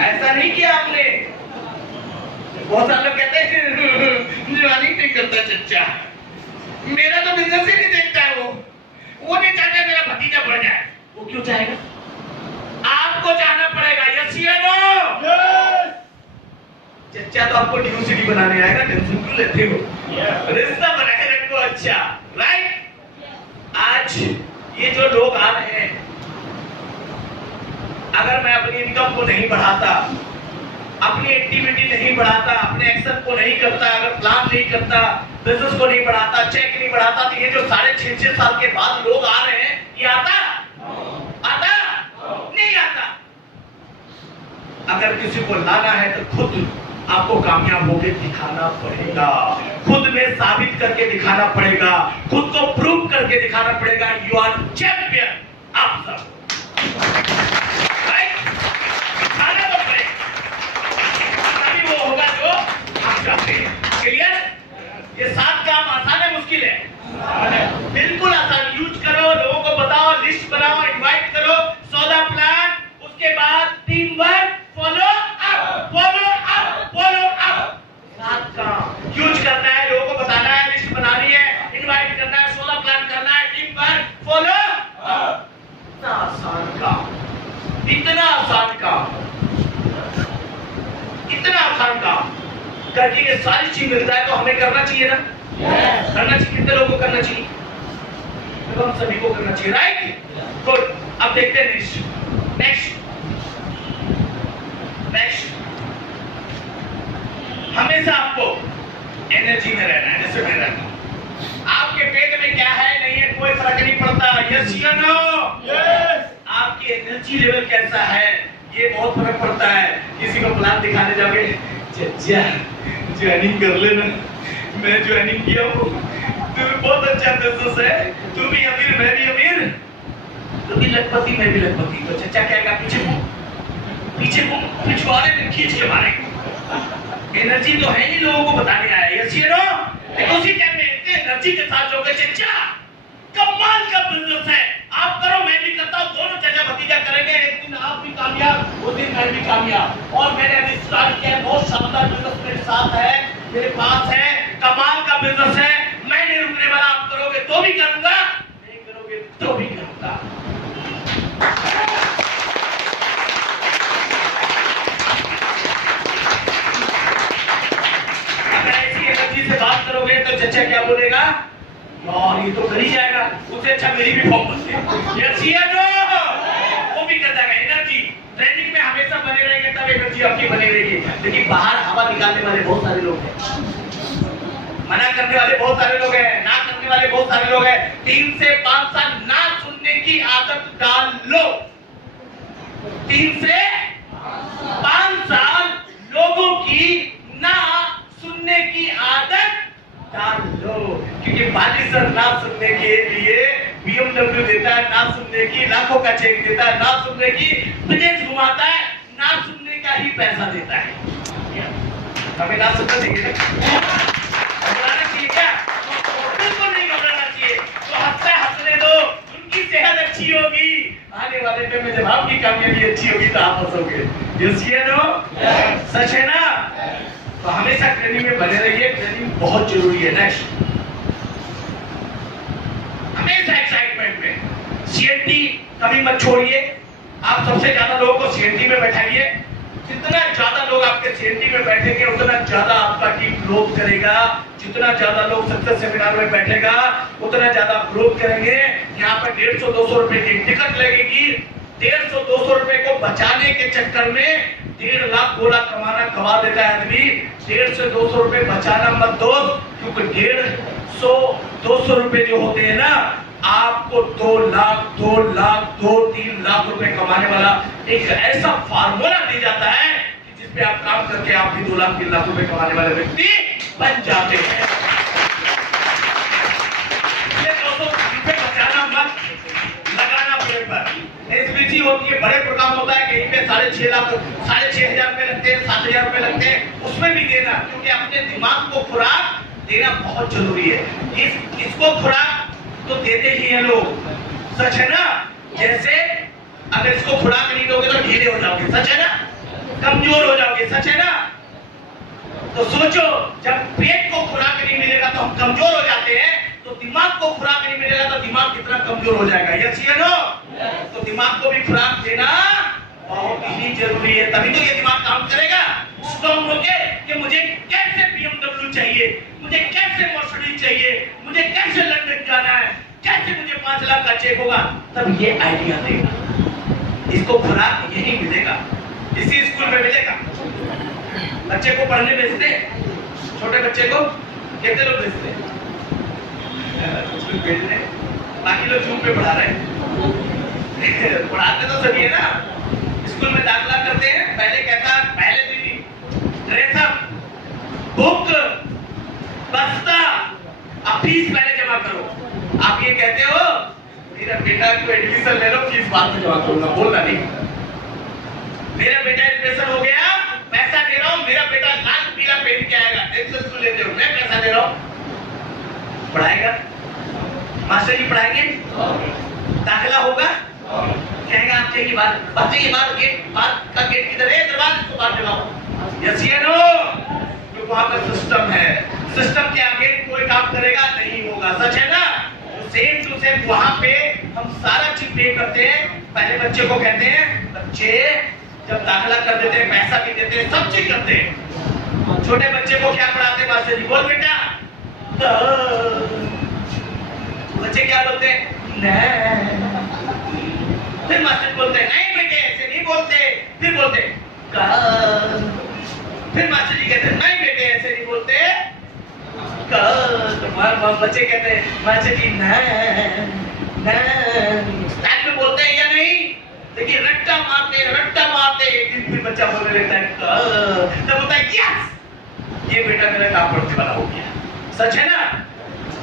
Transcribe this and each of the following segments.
ऐसा नहीं किया आपने। बहुत सारे लोग कहते हैं जवानी नहीं करता चच्चा, मेरा तो बिजनेस ही नहीं देखता है, वो नहीं चाहता मेरा भतीजा बढ़ जाए। वो क्यों चाहेगा? आपको जाना पड़ेगा। यस या नो? चच्चा तो आपको न्यू सिटी बनाने आएगा, टेंशन क्यों लेते हो? रिश्ता बनाए रखो। अच्छा राइट। आज ये जो लोग आ रहे हैं, अगर मैं अपनी इनकम को नहीं बढ़ाता, अपनी एक्टिविटी नहीं बढ़ाता, अपने एक्शन को नहीं करता, अगर प्लान नहीं करता, बिजनेस को नहीं बढ़ाता, चेक नहीं बढ़ाता, तो ये जो 6.5 साल के बाद लोग आ रहे हैं, ये आता नहीं आता। अगर किसी को लाना है तो खुद आपको कामयाब होके दिखाना पड़ेगा, खुद में साबित करके दिखाना पड़ेगा, खुद को प्रूव करके दिखाना पड़ेगा। You are champion. आप सब दिखाना तो पड़ेगा, तभी वो होगा जो आप चाहते हैं। क्लियर? ये 7 काम आसान है मुश्किल है? बिल्कुल आसान। यूज करो, लोगों को बताओ, लिस्ट बनाओ, इनवाइट करो, सौदा प्लान, उसके बाद team work, follow up, follow up, follow up. 7 काम यूज करना है, लोगों को बताना है, लिस्ट बनानी है, इनवाइट करना है, सौदा प्लान करना है, टीम वर्क, फॉलो अप। इतना आसान काम, इतना आसान काम, इतना आसान काम करके ये सारी चीज मिलता है, तो हमें करना चाहिए ना? करना चाहिए। कितने लोगों को करना चाहिए? तो हम सभी को करना चाहिए। राइट? गुड। अब देखते हैं नेक्स्ट। हमेशा आपको एनर्जी में रहना है, जैसे मैं रहता हूं। आपके पेट में क्या है नहीं है कोई फर्क नहीं पड़ता। यस या नो? आपकी एनर्जी लेवल कैसा है ये बहुत फर्क पड़ता है। किसी को प्लान दिखाने जाओगे, चच्चा ज्वाइनिंग कर लेना, मैं ज्वाइनिंग किया हूँ, तुम्हें बहुत अच्छा बिजनेस है, तू भी अमीर मैं भी अमीर, तू भी लखपति मैं भी लखपति। तो चच्चा कहेगा पीछे को पिछवाड़े में खींच के मारेगा। एनर्जी तो है नहीं, लोगों को बताने आया। यस या नो? लेकिन उसी टाइम में इतने एनर्जी के साथ जो चच्चा कमाल का बिजनेस है, आप करो मैं भी करता हूँ, दोनों चाचा भतीजा करेंगे, एक दिन आप भी कामयाब, उस दिन मैं भी कामयाब। और मैंने अभी स्टार्ट किया है, बहुत शानदार बिजनेस मेरे साथ है, मेरे पास है, कमाल का बिजनेस है, मैं नहीं रुकने वाला। आप करोगे तो भी करूंगा, नहीं करोगे तो भी करूंगा। अगर ऐसी एनर्जी से बात करोगे तो चचा क्या बोलेगा? और ये तो कर ही जाएगा, उससे अच्छा मेरी भी फॉर्म बनती है। यस या नो? वो भी कर जाएगा। एनर्जी ट्रेनिंग में हमेशा बने रहेंगे तब एनर्जी आपकी बनी रहेगी। लेकिन बाहर हवा निकालने वाले बहुत सारे लोग हैं, मना करने वाले बहुत सारे लोग हैं, ना करने वाले बहुत सारे लोग हैं। 3 से 5 साल ना सुनने की आदत डाल लो। 3 से 5 साल लोगों की ना सुनने की आदत डाल लो, क्योंकि बाली सर ना सुनने के लिए BMW देता है, ना सुनने की लाखों का चेक देता है, ना सुनने की विदेश घुमाता है, ना सुनने का ही पैसा देता है। हमें ना सुनना चाहिए, घबराना चाहिए क्या? बिल्कुल नहीं घबराना चाहिए। तो हंसता है, हंसने दो, उनकी सेहत अच्छी होगी, आने वाले टाइम में जब आपकी कामयाबी अच्छी होगी तो आप हंसोगे। यस या नो? सच है ना? तो हमेशा ट्रेनिंग में बने रहिए, ट्रेनिंग बहुत जरूरी है। नेक्स्ट, हमेशा एक्साइटमेंट में। सीएनटी कभी मत छोड़िए। आप सबसे ज्यादा लोगों को सीएनटी में बैठाइए। जितना ज्यादा लोग आपके सीएनटी में बैठेंगे उतना ज्यादा आपका टीम ग्रोथ करेगा। जितना ज्यादा लोग सक्सेस सेमिनार में बैठेगा उतना ज्यादा ग्रोथ करेंगे। यहाँ पर 150-200 रुपए की टिकट लगेगी। 150-200 रुपए को बचाने के चक्कर में 1.5 लाख 2 लाख कमाना गवा देता है आदमी। 150 से 200 रुपए बचाना मत दोस्त, क्योंकि 150-200 रुपए जो होते हैं ना, आपको 2 लाख 2-3 लाख रुपए कमाने वाला एक ऐसा फार्मूला दी जाता है कि जिसपे आप काम करके आप भी 2 लाख 3 लाख रुपए कमाने वाले व्यक्ति बन जाते हैं। ये 200 रुपए बचाना मत, लगाना ब्रेक पर। एसबीसी होती है, बड़े प्रोग्राम होता है, कहीं पे 6.5 लाख 6,500 रुपए लगते हैं, 7,000 रुपए लगते हैं, उसमें भी देना, क्योंकि अपने दिमाग को खुराक देना बहुत जरूरी है। इसको खुराक तो देते ही हैं लोग, सच है ना? जैसे अगर इसको खुराक नहीं दोगे तो ढीले हो जाओगे, सच है ना? कमजोर हो जाओगे, सच है ना? तो सोचो, जब पेट को खुराक नहीं मिलेगा तो हम कमजोर हो जाते हैं, तो दिमाग को खुराक नहीं मिलेगा तो दिमाग कितना कमजोर हो जाएगा। यस या नो? तो दिमाग को भी खुराक देना बहुत ही जरूरी है, तभी तो ये दिमाग काम करेगा स्ट्रॉन्ग होके कि मुझे कैसे BMW चाहिए, मुझे कैसे मर्सिडीज चाहिए, मुझे कैसे लंदन जाना है, कैसे मुझे 5 लाख का चेक होगा, तब ये आइडिया देगा। इसको खुराक यही मिलेगा, इसी स्कूल में मिलेगा। बच्चे को पढ़ने भेजते, छोटे बच्चे को कितने लोग भेजते हैं? स्कूल भेज रहे, बाकी लोग जूम पे पढ़ा रहे हैं। पढ़ाते तो सभी है ना। स्कूल में दाखिला करते हैं, पहले कहता है पहले दिन ड्रेसअप, बुक, बस्ता, अब फीस पहले जमा करो। आप ये कहते हो मेरा बेटा को एडमिशन ले लो, फीस बाद में जमा करूंगा, बोलना नहीं। मेरा बेटा एडमिशन हो गया, पैसा दे रहा हूं, मेरा बेटा लाल पीला पेन के आएगा, टेंशन क्यों लेते हो, मैं पैसा दे रहा हूं। पढ़ाएगा मास्टर जी, पढ़ाएंगे, दाखिला होगा, कहेगा आप चाहिए बात चाहिए, बात का गेट किधर है, दरवाजे को बात लगाओ। यस या नो? तो वहां का सिस्टम है, सिस्टम के आगे कोई काम करेगा नहीं होगा, सच है ना? तो सेम टू सेम वहां पे हम सारा चीज पे करते हैं। पहले बच्चे को कहते हैं, बच्चे जब दाखिला कर देते हैं, पैसा भी देते हैं, सब चीज करते हैं। छोटे बच्चे को क्या पढ़ाते हैं मास्टर जी? बोल बेटा। बच्चे क्या बोलते हैं? नहीं। फिर मास्टर बोलते हैं नहीं बेटे ऐसे नहीं बोलते, फिर बोलते फिर मास्टर जी कहते हैं नहीं बेटे ऐसे नहीं बोलते, तो बच्चे कहते हैं मास्टर जी नहीं, स्टाइल में बोलते हैं या नहीं? देखिए रट्टा मारते, एक दिन फिर बच्चा बोलने लगता है, तब बोलता है यस, ये बेटा मेरा काम पढ़ने वाला हो गया। सच है ना?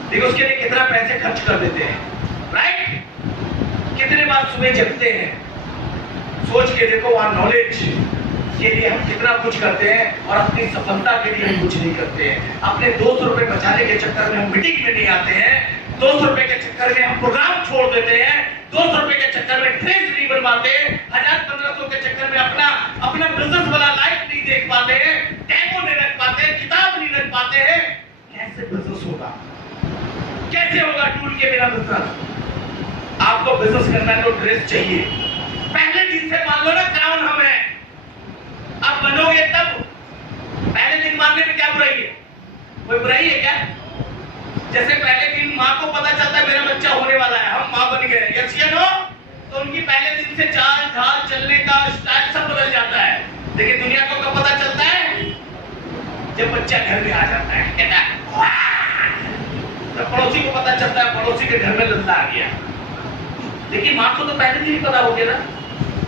देखो उसके लिए कितना पैसे खर्च कर देते हैं, राइट? कितने बार सुबह जगते हैं, सोच के देखो वहां नॉलेज के लिए हम कितना कुछ करते हैं और अपनी सफलता के लिए हम कुछ नहीं करते हैं। अपने 200 रुपए बचाने के चक्कर में हम मीटिंग में नहीं आते हैं, 200 रुपए के चक्कर में हम प्रोग्राम छोड़ देते हैं, 200 रुपए के चक्कर में ड्रेस नहीं बनवाते, 1000-1500 के चक्कर में अपना बिजनेस वाला लाइफ नहीं देख पाते हैं, टैगो नहीं रख पाते, किताब नहीं रख पाते हैं। कैसे बिजनेस होगा? कैसे होगा टूल के बिना बिजनेस? आपको बिजनेस करना है तो ड्रेस चाहिए। पहले दिन से मान लो ना क्राउन हम है, आप बनोगे तब। पहले दिन मानने में क्या बुराई है? कोई बुराई है क्या? जैसे पहले दिन माँ को पता चलता है मेरा बच्चा होने वाला है, हम माँ बन गए, यस या नो? तो उनकी पहले दिन से चाल ढाल चलने का स्टाइल सब बदल जाता है। लेकिन दुनिया को कब पता चलता है? जब बच्चा घर में आ जाता है, कहता है तो पड़ोसी को पता चलता है, पड़ोसी के घर में लंदा आ गया। लेकिन माँ को तो पहले दिन ही पता हो गया ना,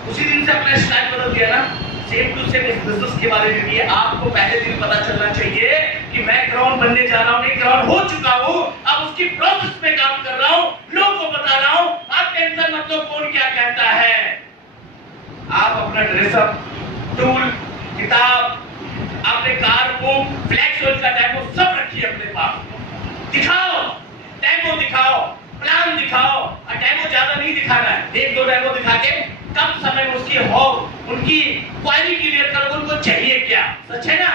उसी दिन से अपना स्टाइल बदल दिया ना। सेम टू सेम इस बिजनेस के बारे में भी आपको पहले दिन पता चलना चाहिए कि मैं क्राउन बनने जा रहा हूँ, नहीं क्राउन हो चुका हूँ, अब उसकी प्रोसेस पे काम कर रहा हूँ, लोगों को बता रहा हूँ। आप टेंशन मत लो कौन क्या कहता है। आप अपना ड्रेसअप, टूल, किताब, आपने कार बुक, फ्लैक्स का डेमो सब रखिए अपने पास, दिखाओ, डेमो दिखाओ, प्लान दिखाओ। और डेमो ज्यादा नहीं दिखाना है, 1-2 डेमो दिखा के कम समय में उनकी क्वारी क्लियर करो, उनको चाहिए क्या, सच है ना?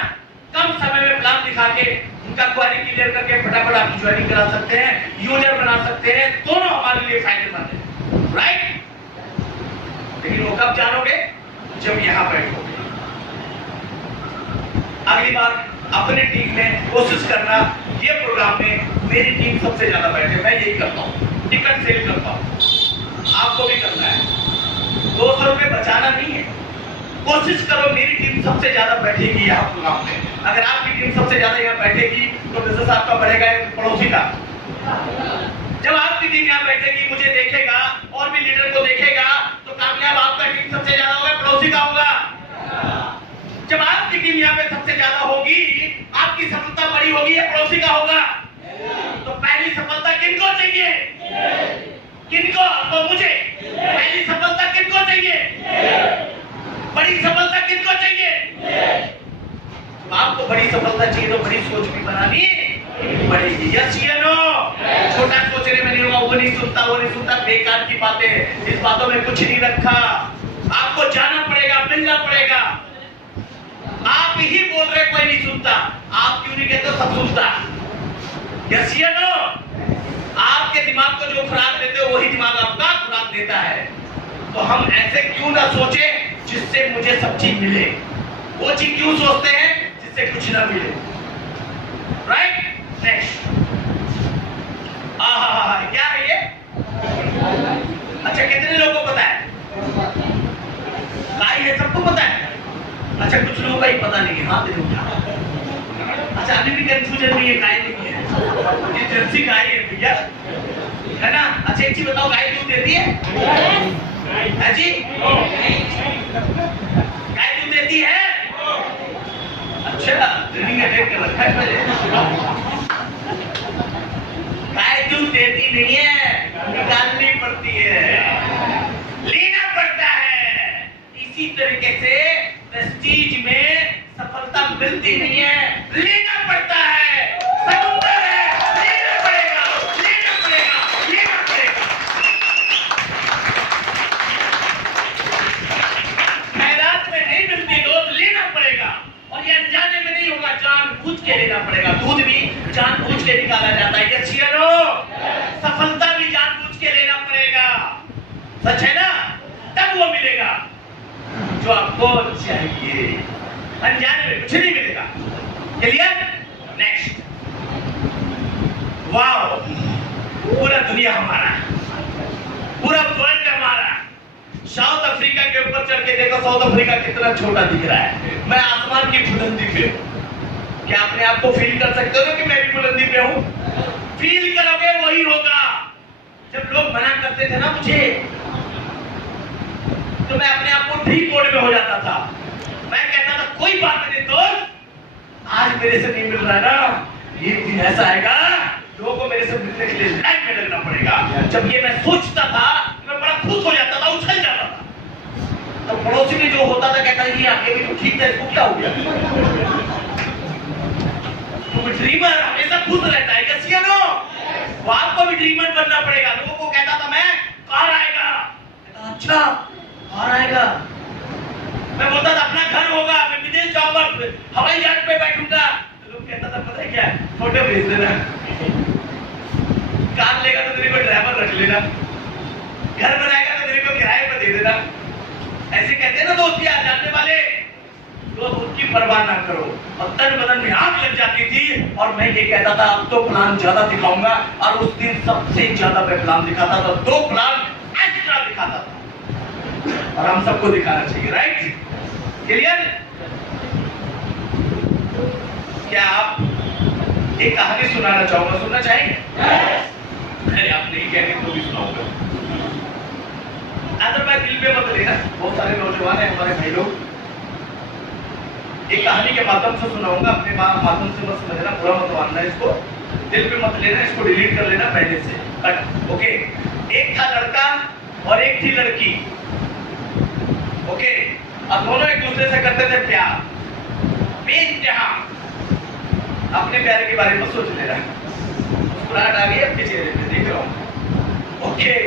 कम समय में प्लान दिखा के उनका क्वारी क्लियर करके फटाफट आप ज्वाइनिंग करा सकते हैं, यूजर बना सकते हैं, दोनों हमारे लिए फायदेमंद है, राइट? लेकिन वो कब जानोगे? जब यहां बैठोगे। अगली बार अपनी टीम में कोशिश करना, ये प्रोग्राम में मेरी टीम सबसे ज्यादा बैठे, मैं यही करता हूँ, टिकट सेल करता हूँ, आपको भी करना है। 200 रुपए बचाना नहीं है, कोशिश करो मेरी टीम सबसे ज्यादा बैठेगी यहाँ प्रोग्राम में। अगर आपकी टीम सबसे ज्यादा यहाँ बैठेगी तो बिजनेस आपका बढ़ेगा, पड़ोसी का। जब आपकी टीम यहाँ बैठेगी, मुझे देखेगा और भी लीडर को देखेगा, तो कामयाब आपका टीम सबसे ज्यादा होगा, पड़ोसी का होगा। जब आपकी टीम यहाँ पे सबसे ज्यादा होगी, आपकी सफलता बड़ी होगी या पड़ोसी का होगा? तो पहली सफलता किनको चाहिए? किनको? तो मुझे। पहली सफलता किनको चाहिए? बड़ी सफलता किनको चाहिए? तो आपको बड़ी सफलता चाहिए तो बड़ी सोच भी बनानी पड़ेगी, यस या नो? छोटा सोचने में नहीं होगा, वो नहीं सुनता, बेकार की बातें, इस बातों में कुछ नहीं रखा। आपको जाना पड़ेगा, मिलना पड़ेगा, आप क्यों नहीं कहते हो सब सुनता? यस या नो? आपके दिमाग को जो खुराक देते हो वही दिमाग आपका खुराक देता है। तो हम ऐसे क्यों ना सोचे जिससे मुझे सब चीज मिले, वो चीज क्यों सोचते हैं जिससे कुछ ना मिले? राइट? नेक्स्ट, क्या है ये? अच्छा, कितने लोगों को पता है? गाय है, सबको पता है? अच्छा, कुछ लोगों का ही पता नहीं है, हाथ नहीं उठा। अच्छा, अभी भी कंफ्यूजन नहीं है, गाय नहीं है, ये जर्सी गाय है भैया, है ना? अच्छा, एक चीज बताओ, गाय दूध देती है? है जी? गाय दूध देती है? अच्छा, ट्रेनिंग अटेंड कर रखा है पहले। गाय दूध देती नहीं है, निकालनी पड़ती है, लेना पड़ता है। इसी तरीके से प्रेस्टीज में सफलता मिलती नहीं है, लेना पड़ता है। समुद्र है, लेना पड़ेगा, लेना पड़ेगा, लेना पड़ेगा। खैरात में नहीं मिलती दोस्त, लेना पड़ेगा। और ये अनजाने में नहीं होगा, जानबूझ के लेना पड़ेगा। दूध भी जानबूझ के निकाला जाता है। यस या नो? सफलता भी जानबूझ के लेना पड़ेगा। सच है ना? तब वो मिलेगा जो आपको चाहिए। अनजाने में कुछ नहीं मिलेगा। क्लियर? नेक्स्ट, वाओ, पूरा दुनिया हमारा, पूरा वर्ल्ड हमारा। साउथ अफ्रीका के ऊपर चढ़ के देखो, साउथ अफ्रीका कितना छोटा दिख रहा है। मैं आसमान की बुलंदी पे हूं। क्या अपने आप को फील कर सकते हो कि मैं भी बुलंदी पे हूं? फील करोगे वही होगा। जब लोग मना करते थे ना मुझे, तो मैं अपने आप को ड्रीम मोड में हो जाता था। मैं कहता था कोई बात नहीं दोस्त, आज मेरे से नहीं मिल रहा ना, एक दिन ऐसा आएगा लोगों को मेरे से मिलने के लिए लाइन में लगना पड़ेगा। जब ये मैं सोचता था, मैं बड़ा खुश हो जाता था, उछल जाता था। तो पड़ोसी में जो होता था कहता ये आगे भी तो ठीक था, इसको क्या हो गया? तो ड्रीमर हमेशा खुश रहता है। यस या नो? वो आपको भी ड्रीमर बनना पड़ेगा। लोगों को कहता था मैं कार आएगा, अच्छा कार आएगा। मैं बोलता था अपना घर होगा, मैं विदेश जाऊंगा, हवाई जहाज पे बैठूंगा। तो लोग कहता था पता है क्या, फोटो भेज देना, कार लेगा तो तेरे को ड्राइवर रख लेना, घर बनाएगा तो तेरे को किराए पर दे देना। ऐसे कहते हैं ना दोस्त यार, जानने वाले लोग, उनकी परवाह ना करो। और तन बदन में आग लग जाती थी और मैं ये कहता था अब तो प्लान ज्यादा दिखाऊंगा। और उस दिन सबसे ज्यादा मैं प्लान दिखाता था, 2 प्लान एक्स्ट्रा दिखाता था। और हम सबको दिखाना चाहिए, राइट? क्लियर? क्या आप एक कहानी सुनाना चाहूंगा, सुनना चाहेंगे? अरे आप नहीं कहेंगे तो भी सुनाऊंगा। अदरवाइज दिल पे मत लेना, बहुत सारे नौजवान हैं हमारे भाई लोग। एक कहानी के माध्यम से सुनाऊंगा, अपने माध्यम से मत समझना, बुरा मत मानना, इसको दिल पे मत लेना, इसको डिलीट कर लेना पहले से। Cut, okay? एक था लड़का और एक थी लड़की, ओके? अब दोनों एक दूसरे से करते थे प्यार, बेइंतहा। अपने प्यार के बारे में सोच ले रहा है, मुस्कुराहट आ गई आपके चेहरे पे, देख रहा हूं, ओके?